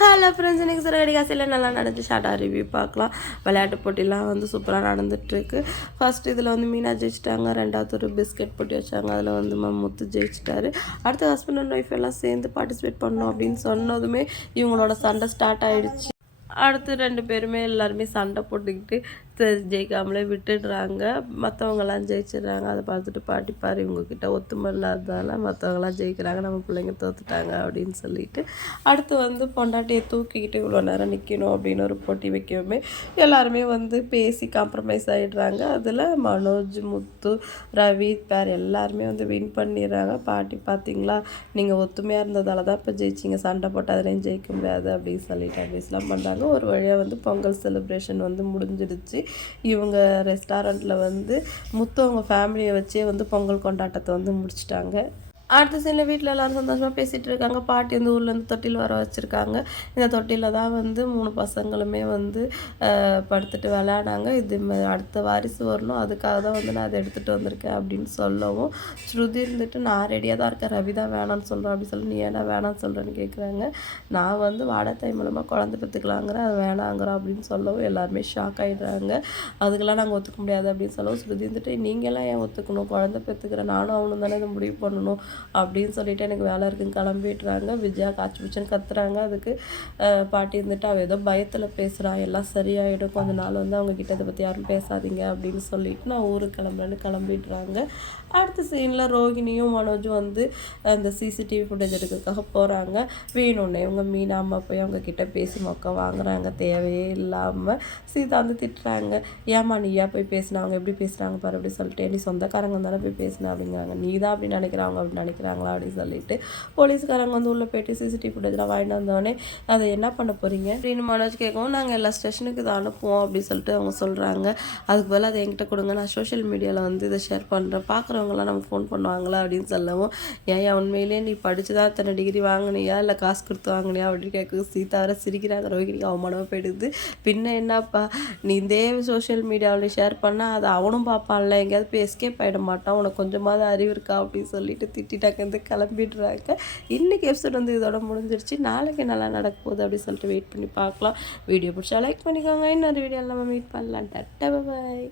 Hello friends இன்றைக்கி சிறகடி நல்லா நடந்து ஷார்ட்டாக ரிவ்யூ பார்க்கலாம். விளையாட்டு போட்டிலாம் வந்து சூப்பராக நடந்துட்டுருக்கு. ஃபர்ஸ்ட் இதில் வந்து மீனா ஜெயிச்சிட்டாங்க. ரெண்டாவது ஒரு பிஸ்கெட் போட்டி வச்சாங்க. அதில் வந்து முத்து ஜெயிச்சிட்டாரு. அடுத்து ஹஸ்பண்ட் அண்ட் ஒய்ஃப் எல்லாம் சேர்ந்து பார்ட்டிசிபேட் பண்ணோம் அப்படின்னு சொன்னதுமே இவங்களோட சண்டை ஸ்டார்ட் ஆகிடுச்சு அடுத்து ரெண்டு பேருமே எல்லாருமே சண்டை போட்டுக்கிட்டு தெ- ஜெயிக்காமலே விட்டுடுறாங்க. மற்றவங்கெல்லாம் ஜெயிச்சிடுறாங்க. அதை பார்த்துட்டு பாட்டி பாரு இவங்கக்கிட்ட ஒத்துமை இல்லாததால் மற்றவங்களாம் ஜெயிக்கிறாங்க. நம்ம பிள்ளைங்க தோத்துட்டாங்க அப்படின்னு சொல்லிட்டு அடுத்து வந்து பொண்டாட்டியை தூக்கிக்கிட்டு இவ்வளோ நேரம் நிற்கணும் அப்படின்னு ஒரு போட்டி வைக்கவுமே எல்லாருமே வந்து பேசி காம்ப்ரமைஸ் ஆகிடுறாங்க அதில் மனோஜ் முத்து ரவி பேர் எல்லாருமே வந்து வின் பண்ணிடுறாங்க. பாட்டி பார்த்தீங்களா நீங்கள் ஒத்துமையாக இருந்ததால தான் இப்போ ஜெயிச்சிங்க. சண்டை போட்டு அதுலேயும் ஜெயிக்க முடியாது அப்படின்னு சொல்லிட்டு அட்வைஸ்லாம் பண்ணுறாங்க ஒரு வழியாக வந்து பொங்கல் செலிப்ரேஷன் வந்து முடிஞ்சிடுச்சு. இவங்க ரெஸ்டாரண்ட்டில் வந்து முத்து அவங்க ஃபேமிலியை வச்சே வந்து பொங்கல் கொண்டாட்டத்தை வந்து முடிச்சிட்டாங்க. அடுத்த சைடில் வீட்டில் எல்லோரும் சந்தோஷமாக பேசிகிட்டு இருக்காங்க பாட்டி வந்து ஊர்லேருந்து தொட்டில் வர வச்சுருக்காங்க. இந்த தொட்டிலில் தான் வந்து மூணு பசங்களுமே வந்து படுத்துட்டு விளையாடாங்க இது அடுத்த வாரிசு வரணும். அதுக்காக தான் வந்து நான் அதை எடுத்துகிட்டு வந்திருக்கேன் அப்படின்னு சொல்லவும் ஸ்ருதி இருந்துட்டு நான் ரெடியாக தான் இருக்கேன். ரவி தான் வேணாம்னு சொல்கிறேன் அப்படின்னு சொல்லி நீ ஏன்னா வேணாம்னு சொல்கிறேன்னு கேட்குறாங்க நான் வந்து வாடகை மூலமாக குழந்தை பெற்றுக்கலாங்கிறேன் அது வேணாங்கிறோம் அப்படின்னு சொல்லவும் எல்லாருமே ஷாக் ஆகிடுறாங்க அதுக்கெல்லாம் நாங்கள் ஒத்துக்க முடியாது அப்படின்னு சொல்லவும் ஸ்ருதி இருந்துட்டு நீங்களாம் ஏன் ஒத்துக்கணும்? குழந்தை பெற்றுக்கிறேன் நானும் அவனும் தானே இதை முடிவு பண்ணணும். அப்படின்னு சொல்லிட்டு எனக்கு வேலை இருக்குன்னு கிளம்பிடுறாங்க. விஜயா காய்ச்சி பிடிச்சுன்னு கத்துறாங்க. அதுக்கு பாட்டி இருந்துட்டு அவள் ஏதோ பயத்தில் பேசுகிறா எல்லாம் சரியாயிடும். கொஞ்ச நாள் வந்து அவங்க கிட்ட இதை பற்றி யாரும் பேசாதீங்க அப்படின்னு சொல்லிட்டு நான் ஊருக்கு கிளம்புறேன்னு கிளம்பிடுறாங்க. அடுத்த சீனில் ரோகிணியும் மனோஜும் வந்து அந்த சிசிடிவி ஃபுட்டேஜ் எடுக்கிறதுக்காக போகிறாங்க வேணும்னே இவங்க மீனா அம்மா போய் அவங்க கிட்ட பேசி மொக்க வாங்குறாங்க. தேவையே இல்லாமல் சீதா வந்து திட்டுறாங்க. ஏம்மா நீயா போய் பேசினா? அவங்க எப்படி பேசுகிறாங்க பாரு அப்படி சொல்லிட்டு நீ சொந்தக்காரங்க தானே போய் பேசினா அப்படிங்கிறாங்க. நீ தான் அப்படி நினைக்கிறாங்க அப்படின்னு நினைக்கிறாங்களா அப்படின்னு சொல்லிட்டு போலீஸ்காரங்க வந்து உள்ளே போயிட்டு சிசிடிவி ஃபுட்டேஜ்லாம் வாங்கிட்டு வந்தோடனே அதை என்ன பண்ண போகிறீங்க அப்படின்னு மனோஜ் கேட்கவும் நாங்கள் எல்லா ஸ்டேஷனுக்கு இதை அனுப்புவோம் அப்படின்னு சொல்லிட்டு அவங்க சொல்கிறாங்க அதுக்கு பதில் அதை என்கிட்ட கொடுங்க நான் சோஷியல் மீடியாவில் வந்து இதை ஷேர் பண்ணுறேன் பார்க்குறவங்களாம் நமக்கு ஃபோன் பண்ணுவாங்களா? அப்படின்னு சொல்லவும் ஏன் உண்மையிலேயே நீ படித்து தான் இத்தனை டிகிரி வாங்கினியா? இல்லை காசு கொடுத்து வாங்கினியா? அப்படின்னு கேட்க சீதா வர சிரிக்கிறாங்க. ரோஹிணிக்கு அவமானமாக போயிடுது. பின்ன என்னப்பா? நீ இதே சோஷியல் மீடியாவில் ஷேர் பண்ணால் அதை அவனும் பார்ப்பான்ல. எங்கேயாவது போய் எஸ்கேப் ஆகிட மாட்டான். உனக்கு கொஞ்சமாவது அறிவு இருக்கா? அப்படின்னு சொல்லிட்டு சொல்லிட்டு வந்து கிளம்பிடுறாங்க. இன்றைக்கி எபிசோட் வந்து இதோட முடிஞ்சிருச்சு. நாளைக்கு நல்லா நடக்க போகுது அப்படின்னு சொல்லிட்டு வெயிட் பண்ணி பார்க்கலாம். வீடியோ பிடிச்சா லைக் பண்ணிக்கோங்க. இன்னொரு வீடியோ நம்ம மீட் பண்ணலாம். டட்டா பாய்